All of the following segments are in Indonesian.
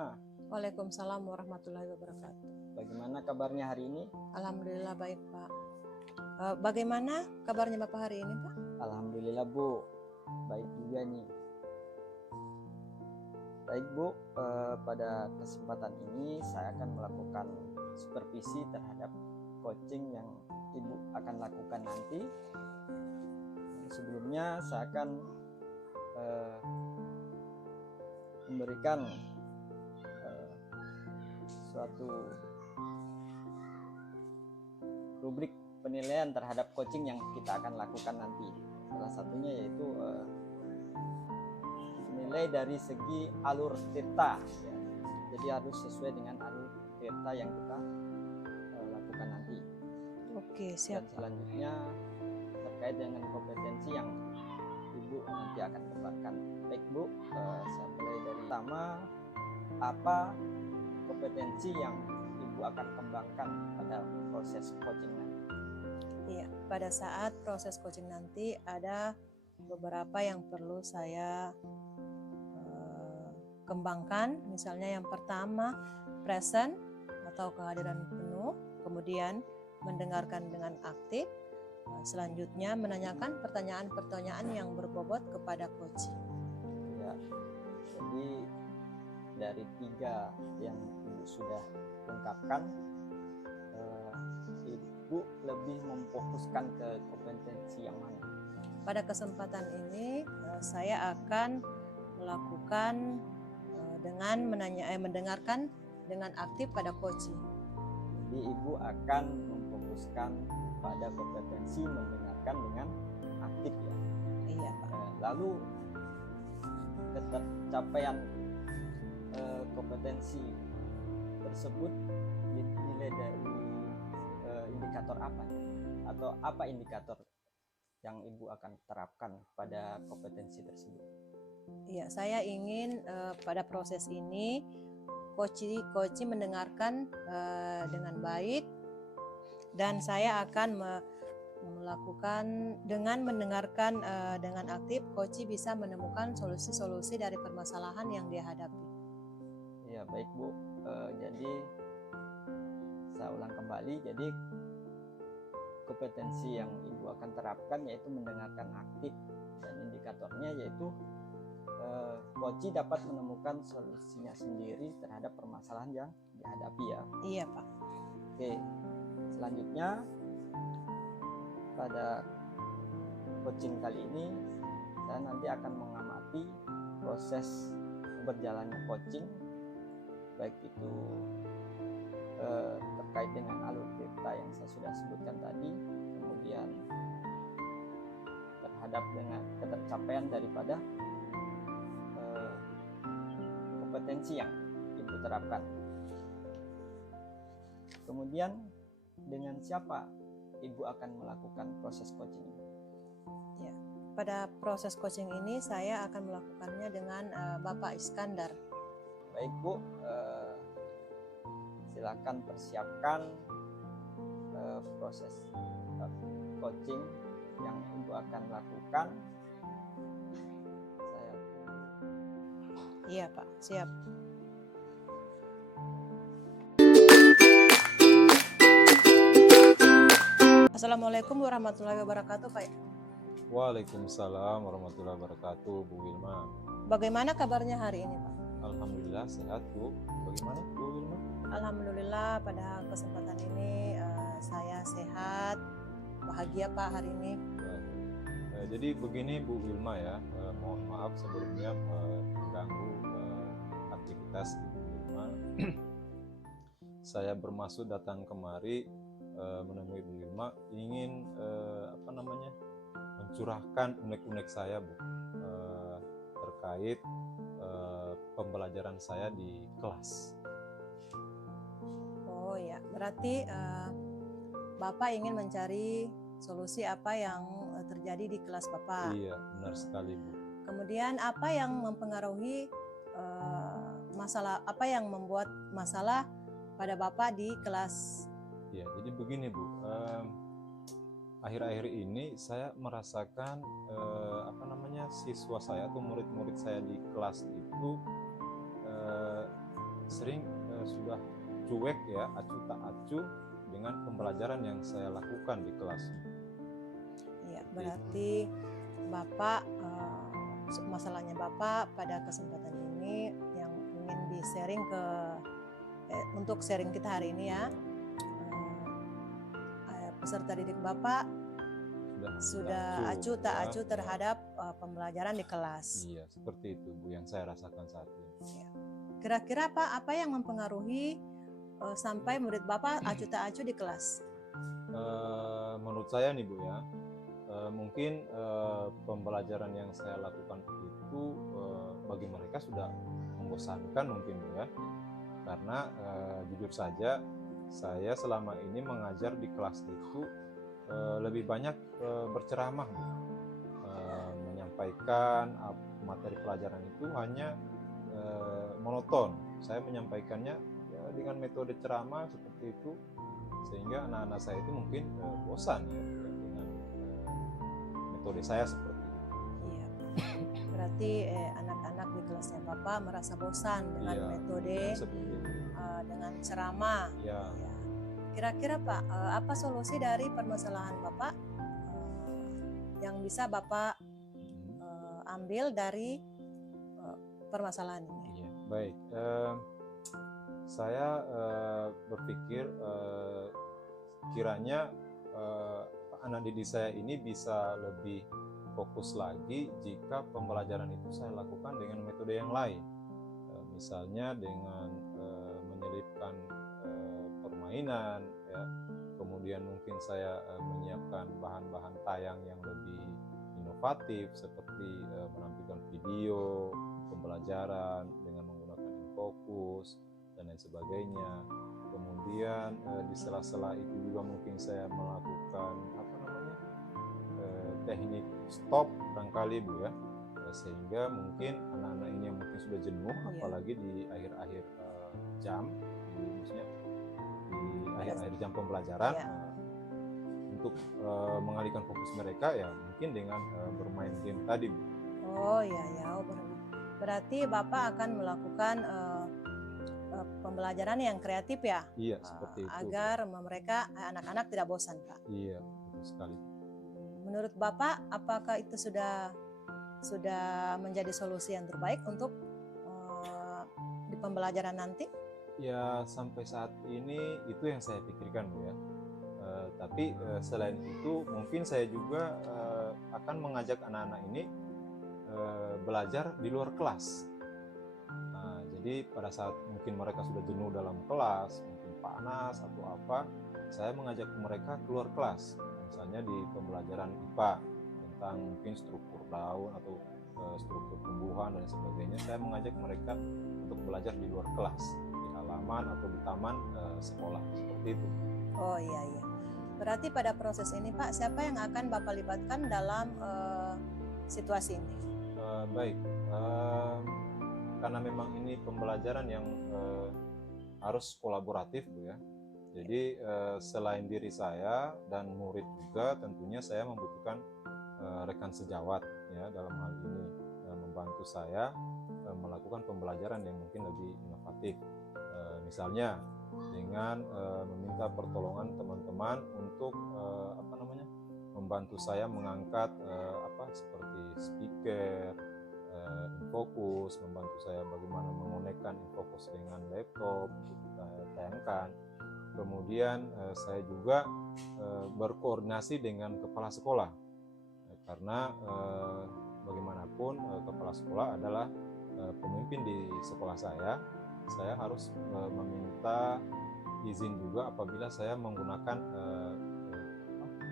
Ilma. Waalaikumsalam warahmatullahi wabarakatuh. Bagaimana kabarnya hari ini? Alhamdulillah baik Pak. Bagaimana kabarnya Bapak hari ini Pak? Alhamdulillah Bu, baik juga nih. Baik Bu, pada kesempatan ini saya akan melakukan supervisi terhadap coaching yang Ibu akan lakukan nanti. Sebelumnya saya akan memberikan suatu rubrik penilaian terhadap coaching yang kita akan lakukan nanti. Salah satunya yaitu nilai dari segi alur tirta ya. Jadi harus sesuai dengan alur tirta yang kita lakukan nanti. Oke, siap. Dan selanjutnya terkait dengan kompetensi yang Ibu nanti akan kembangkan. Baik Bu, saya mulai dari pertama, apa kompetensi yang Ibu akan kembangkan pada proses coaching nanti? Iya, pada saat proses coaching nanti ada beberapa yang perlu saya kembangkan. Misalnya yang pertama present atau kehadiran penuh, kemudian mendengarkan dengan aktif, selanjutnya menanyakan pertanyaan-pertanyaan yang berbobot kepada coach. Ya, jadi dari 3 yang Ibu sudah ungkapkan, Ibu lebih memfokuskan ke kompetensi yang mana? Pada kesempatan ini saya akan melakukan dengan mendengarkan dengan aktif pada coach. Jadi Ibu akan memfokuskan pada kompetensi mendengarkan dengan aktif ya. Iya Pak. Lalu tercapaian kompetensi tersebut dinilai dari indikator apa? Atau apa indikator yang Ibu akan terapkan pada kompetensi tersebut? Iya, saya ingin pada proses ini coach mendengarkan dengan baik, dan saya akan melakukan dengan mendengarkan dengan aktif, coach bisa menemukan solusi-solusi dari permasalahan yang dia hadapi. Ya baik Bu, jadi saya ulang kembali. Jadi kompetensi yang Ibu akan terapkan yaitu mendengarkan aktif, dan indikatornya yaitu coach dapat menemukan solusinya sendiri terhadap permasalahan yang dihadapi ya. Iya Pak. Oke, selanjutnya pada coaching kali ini saya nanti akan mengamati proses berjalannya coaching, baik itu terkait dengan alur tirta yang saya sudah sebutkan tadi, kemudian terhadap dengan ketercapaian daripada kompetensi yang Ibu terapkan. Kemudian dengan siapa Ibu akan melakukan proses coaching ini? Ya, pada proses coaching ini saya akan melakukannya dengan Bapak Iskandar. Baik Bu, silakan persiapkan proses coaching yang Ibu akan lakukan. Iya Pak, siap. Assalamualaikum warahmatullahi wabarakatuh Pak. Waalaikumsalam warahmatullahi wabarakatuh, Bu Wilma. Bagaimana kabarnya hari ini Pak? Alhamdulillah sehat Bu. Bagaimana Bu Wilma? Alhamdulillah pada kesempatan ini saya sehat, bahagia Pak hari ini. Jadi begini Bu Wilma ya, mohon maaf sebelumnya mengganggu aktivitas Bu Wilma. Saya bermaksud datang kemari menemui Bu Wilma ingin mencurahkan unek-unek saya Bu, terkait pembelajaran saya di kelas. Oh ya, berarti Bapak ingin mencari solusi apa yang terjadi di kelas Bapak. Iya, benar sekali Bu. Kemudian apa yang mempengaruhi masalah, apa yang membuat masalah pada Bapak di kelas? Ya, jadi begini Bu, akhir-akhir ini saya merasakan siswa saya atau murid-murid saya di kelas itu sering sudah cuek ya, acuh tak acuh dengan pembelajaran yang saya lakukan di kelas. Iya, berarti Bapak masalahnya Bapak pada kesempatan ini yang ingin di-sharing untuk sharing kita hari ini ya. Peserta didik Bapak sudah acuh tak ya. acuh terhadap pembelajaran di kelas. Iya, seperti itu Bu yang saya rasakan saat ini. Ya. Kira-kira Pak, apa yang mempengaruhi sampai murid Bapak acuh tak acuh di kelas? Menurut saya nih Bu ya, mungkin pembelajaran yang saya lakukan itu bagi mereka sudah membosankan mungkin Bu ya, karena jujur saja saya selama ini mengajar di kelas itu lebih banyak berceramah Bu. Menyampaikan materi pelajaran itu hanya monoton. Saya menyampaikannya ya, dengan metode ceramah seperti itu, sehingga anak-anak saya itu mungkin bosan ya dengan metode saya seperti itu. Iya. Berarti anak-anak di kelasnya Bapak merasa bosan dengan Iya, metode seperti itu. dengan ceramah. Ya. Ya. Kira-kira Pak, apa solusi dari permasalahan Bapak yang bisa Bapak ambil dari permasalahan ini? Iya, baik. Saya berpikir kiranya anak didik saya ini bisa lebih fokus lagi jika pembelajaran itu saya lakukan dengan metode yang lain. Misalnya dengan menyelipkan permainan, ya. Kemudian mungkin saya menyiapkan bahan-bahan tayang yang lebih inovatif seperti menampilkan video pembelajaran dengan menggunakan infocus dan lain sebagainya. Kemudian di sela-sela itu juga mungkin saya melakukan teknik stop barangkali Bu ya, sehingga mungkin anak-anak ini yang mungkin sudah jenuh, apalagi di akhir-akhir jam, maksudnya di akhir-akhir jam pembelajaran, untuk mengalihkan fokus mereka ya mungkin dengan bermain game tadi Bu. Oh ya, berarti Bapak akan melakukan pembelajaran yang kreatif ya? Iya, seperti itu. Agar mereka anak-anak tidak bosan Pak? Iya, betul sekali. Menurut Bapak, apakah itu sudah menjadi solusi yang terbaik untuk di pembelajaran nanti? Ya, sampai saat ini itu yang saya pikirkan Bu ya. Tapi selain itu mungkin saya juga akan mengajak anak-anak ini belajar di luar kelas. Nah, jadi pada saat mungkin mereka sudah jenuh dalam kelas, mungkin panas atau apa, saya mengajak mereka keluar kelas. Misalnya di pembelajaran IPA tentang mungkin struktur daun atau struktur tumbuhan dan sebagainya, saya mengajak mereka untuk belajar di luar kelas, di halaman atau di taman sekolah, seperti itu. Oh iya. Berarti pada proses ini Pak, siapa yang akan Bapak libatkan dalam situasi ini? Baik, karena memang ini pembelajaran yang harus kolaboratif Bu ya. Jadi selain diri saya dan murid juga, tentunya saya membutuhkan rekan sejawat ya dalam hal ini, membantu saya melakukan pembelajaran yang mungkin lebih inovatif. Misalnya dengan meminta pertolongan teman-teman untuk membantu saya mengangkat seperti speaker, infocus, membantu saya bagaimana mengonekkan infocus dengan laptop untuk kita tayangkan. Kemudian saya juga berkoordinasi dengan kepala sekolah, karena bagaimanapun kepala sekolah adalah pemimpin di sekolah saya harus meminta izin juga apabila saya menggunakan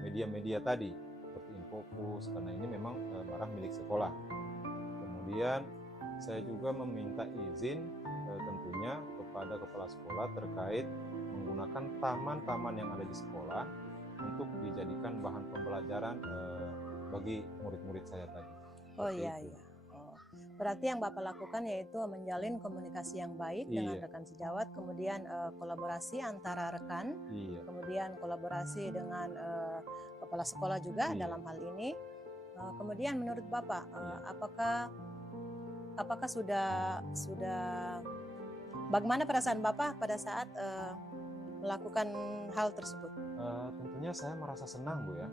media-media tadi seperti infocus, karena ini memang barang milik sekolah. Kemudian saya juga meminta izin tentunya kepada kepala sekolah terkait menggunakan taman-taman yang ada di sekolah untuk dijadikan bahan pembelajaran bagi murid-murid saya tadi. Oh iya. Berarti yang Bapak lakukan yaitu menjalin komunikasi yang baik dengan rekan sejawat, kemudian kolaborasi antara rekan, kemudian kolaborasi dengan kepala sekolah juga dalam hal ini. Kemudian menurut Bapak, apakah sudah Bagaimana perasaan Bapak pada saat melakukan hal tersebut? Tentunya saya merasa senang Bu ya,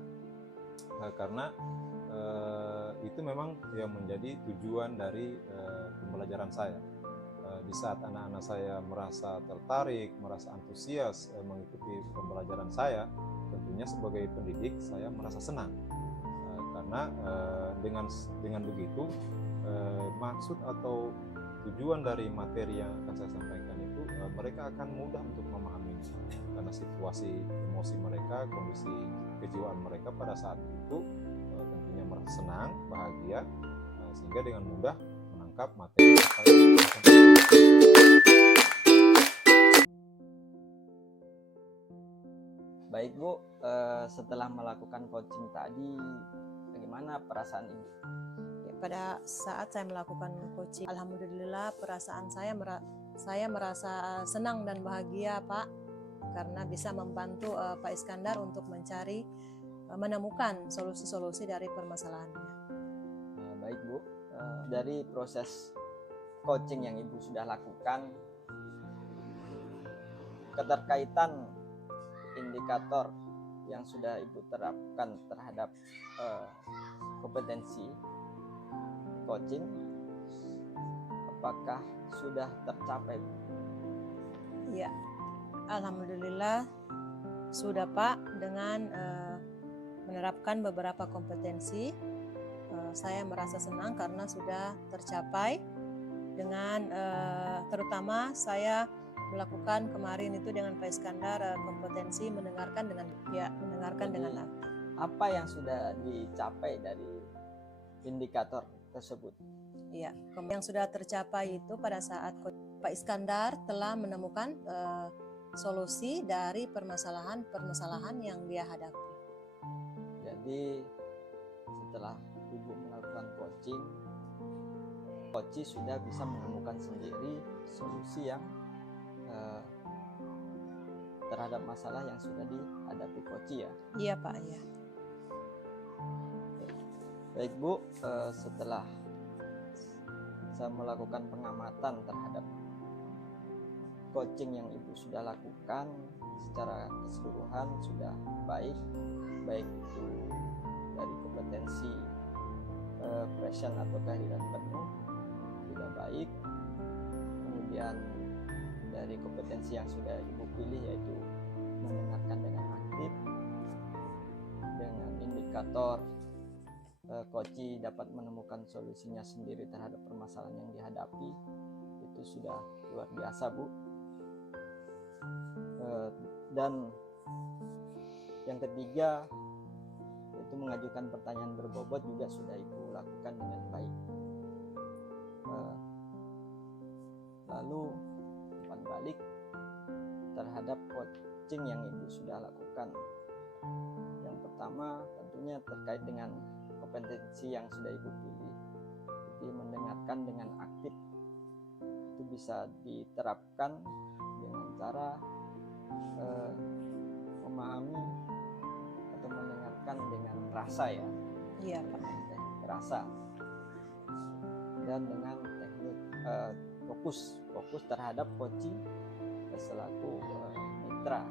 karena itu memang yang menjadi tujuan dari pembelajaran saya. Di saat anak-anak saya merasa tertarik, merasa antusias mengikuti pembelajaran saya, tentunya sebagai pendidik saya merasa senang. Karena dengan begitu maksud atau tujuan dari materi yang akan saya sampaikan itu mereka akan mudah untuk memahaminya, karena situasi emosi mereka, kondisi kejiwaan mereka pada saat itu tentunya merasa senang, bahagia, sehingga dengan mudah menangkap materi yang saya sampaikan. Baik Bu, setelah melakukan coaching tadi, bagaimana perasaan Ibu? Ya, pada saat saya melakukan coaching, alhamdulillah perasaan saya merasa senang dan bahagia Pak, karena bisa membantu Pak Iskandar untuk menemukan solusi-solusi dari permasalahannya. Baik Bu, dari proses coaching yang Ibu sudah lakukan, keterkaitan indikator yang sudah Ibu terapkan terhadap kompetensi coaching, apakah sudah tercapai? Ya, alhamdulillah sudah Pak, dengan menerapkan beberapa kompetensi saya merasa senang karena sudah tercapai. Dengan terutama saya melakukan kemarin itu dengan Pak Iskandar kompetensi mendengarkan dengan aktif. Apa yang sudah dicapai dari indikator tersebut? Ya, yang sudah tercapai itu pada saat Pak Iskandar telah menemukan solusi dari permasalahan yang dia hadapi. Jadi setelah Ibu melakukan coaching sudah bisa menemukan sendiri solusi yang terhadap masalah yang sudah dihadapi coach ya? Iya Pak, ya. Baik Bu, setelah saya melakukan pengamatan terhadap coaching yang Ibu sudah lakukan, secara keseluruhan sudah baik itu dari kompetensi passion atau kehadiran penuh sudah baik, kemudian dari kompetensi yang sudah Ibu pilih yaitu mendengarkan dengan aktif, dengan indikator coach dapat menemukan solusinya sendiri terhadap permasalahan yang dihadapi, itu sudah luar biasa Bu. Dan yang ketiga itu mengajukan pertanyaan berbobot juga sudah Ibu lakukan dengan baik. Lalu umpan balik terhadap coaching yang Ibu sudah lakukan. Yang pertama tentunya terkait dengan kompetensi yang sudah Ibu pilih. Jadi mendengarkan dengan aktif itu bisa diterapkan dengan cara memahami atau mendengarkan dengan rasa ya. Iya Pak. Teknik rasa dan dengan teknik fokus terhadap coaching selaku mitra,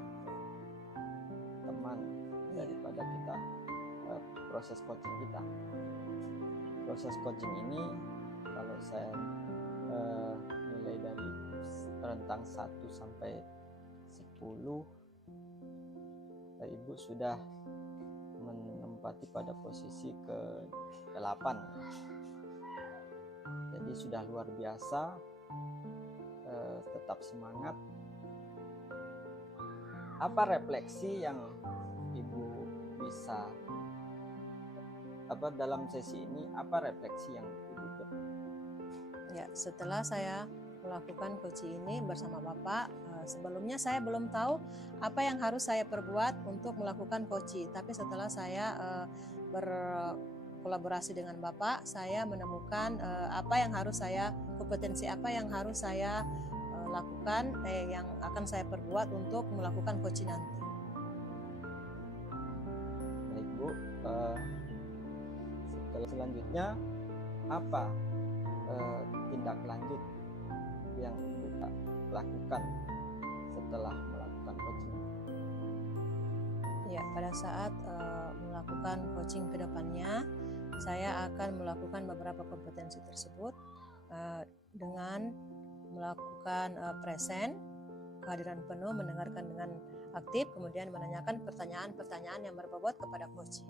teman daripada kita proses coaching kita. Proses coaching ini kalau saya nilai dari rentang 1 sampai 10, Ibu sudah menempati pada posisi ke-8. Jadi sudah luar biasa, tetap semangat. Apa refleksi yang Ibu bisa dalam sesi ini, apa refleksi yang Ibu Ya, setelah saya melakukan coaching ini bersama Bapak, sebelumnya saya belum tahu apa yang harus saya perbuat untuk melakukan coaching, tapi setelah saya berkolaborasi dengan Bapak, saya menemukan kompetensi apa yang harus saya lakukan, yang akan saya perbuat untuk melakukan coaching nanti. Baik Bu, selanjutnya apa tindak lanjut yang Ibu lakukan setelah melakukan coaching? Ya, pada saat melakukan coaching ke depannya, saya akan melakukan beberapa kompetensi tersebut dengan melakukan present, kehadiran penuh, mendengarkan dengan aktif, kemudian menanyakan pertanyaan-pertanyaan yang berbobot kepada coach.